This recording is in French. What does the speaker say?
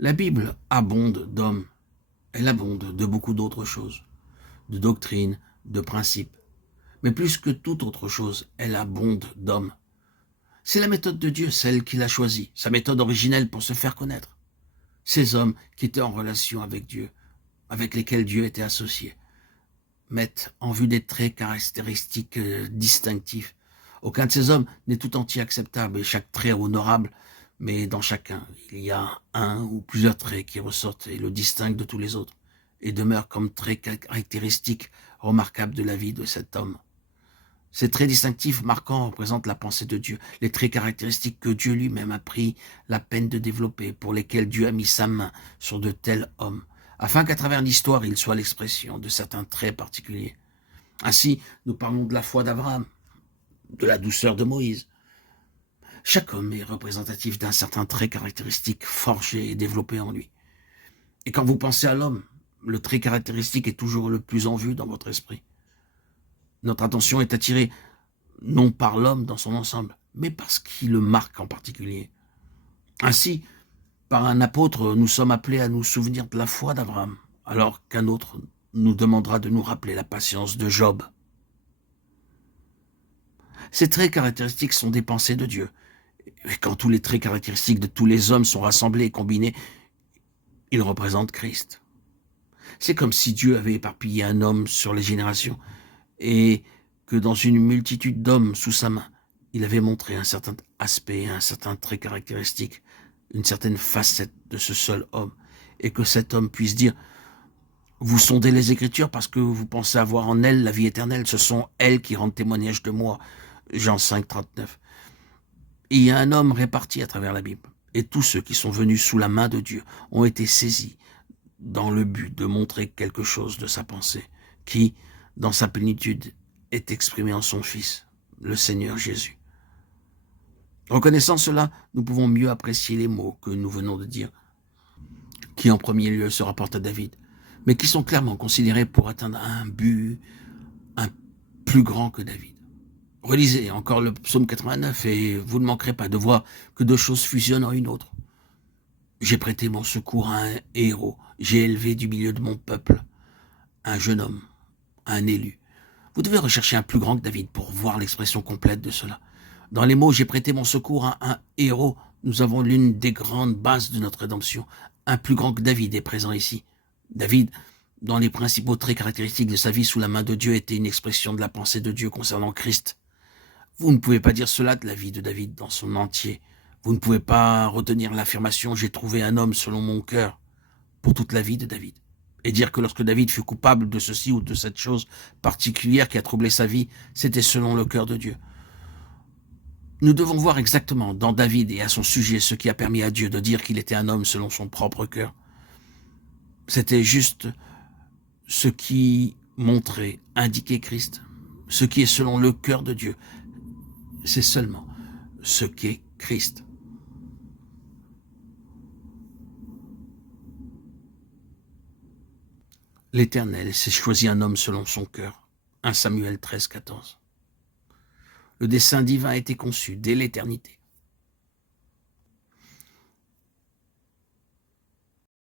La Bible abonde d'hommes, elle abonde de beaucoup d'autres choses, de doctrines, de principes. Mais plus que toute autre chose, elle abonde d'hommes. C'est la méthode de Dieu, celle qu'il a choisie, sa méthode originelle pour se faire connaître. Ces hommes qui étaient en relation avec Dieu, avec lesquels Dieu était associé, mettent en vue des traits caractéristiques distinctifs. Aucun de ces hommes n'est tout entier acceptable et chaque trait honorable, mais dans chacun, il y a un ou plusieurs traits qui ressortent et le distinguent de tous les autres, et demeurent comme traits caractéristiques remarquables de la vie de cet homme. Ces traits distinctifs marquants représentent la pensée de Dieu, les traits caractéristiques que Dieu lui-même a pris la peine de développer, pour lesquels Dieu a mis sa main sur de tels hommes, afin qu'à travers l'histoire, il soit l'expression de certains traits particuliers. Ainsi, nous parlons de la foi d'Abraham, de la douceur de Moïse. Chaque homme est représentatif d'un certain trait caractéristique forgé et développé en lui. Et quand vous pensez à l'homme, le trait caractéristique est toujours le plus en vue dans votre esprit. Notre attention est attirée non par l'homme dans son ensemble, mais par ce qui le marque en particulier. Ainsi, par un apôtre, nous sommes appelés à nous souvenir de la foi d'Abraham, alors qu'un autre nous demandera de nous rappeler la patience de Job. Ces traits caractéristiques sont des pensées de Dieu. Et quand tous les traits caractéristiques de tous les hommes sont rassemblés et combinés, ils représentent Christ. C'est comme si Dieu avait éparpillé un homme sur les générations et que dans une multitude d'hommes sous sa main, il avait montré un certain aspect, un certain trait caractéristique, une certaine facette de ce seul homme, et que cet homme puisse dire: vous sondez les Écritures parce que vous pensez avoir en elles la vie éternelle, ce sont elles qui rendent témoignage de moi. Jean 5, 39. Et il y a un homme réparti à travers la Bible, et tous ceux qui sont venus sous la main de Dieu ont été saisis dans le but de montrer quelque chose de sa pensée, qui, dans sa plénitude, est exprimée en son Fils, le Seigneur Jésus. Reconnaissant cela, nous pouvons mieux apprécier les mots que nous venons de dire, qui en premier lieu se rapportent à David, mais qui sont clairement considérés pour atteindre un but un plus grand que David. Relisez encore le psaume 89 et vous ne manquerez pas de voir que deux choses fusionnent en une autre. J'ai prêté mon secours à un héros, j'ai élevé du milieu de mon peuple un jeune homme, un élu. Vous devez rechercher un plus grand que David pour voir l'expression complète de cela. Dans les mots « j'ai prêté mon secours à un héros », nous avons l'une des grandes bases de notre rédemption. Un plus grand que David est présent ici. David, dans les principaux traits caractéristiques de sa vie sous la main de Dieu, était une expression de la pensée de Dieu concernant Christ. Vous ne pouvez pas dire cela de la vie de David dans son entier. Vous ne pouvez pas retenir l'affirmation « j'ai trouvé un homme selon mon cœur » pour toute la vie de David. Et dire que lorsque David fut coupable de ceci ou de cette chose particulière qui a troublé sa vie, c'était selon le cœur de Dieu. Nous devons voir exactement dans David et à son sujet ce qui a permis à Dieu de dire qu'il était un homme selon son propre cœur. C'était juste ce qui montrait, indiquait Christ. Ce qui est selon le cœur de Dieu, c'est seulement ce qu'est Christ. L'Éternel s'est choisi un homme selon son cœur. 1 Samuel 13, 14. Le dessein divin a été conçu dès l'éternité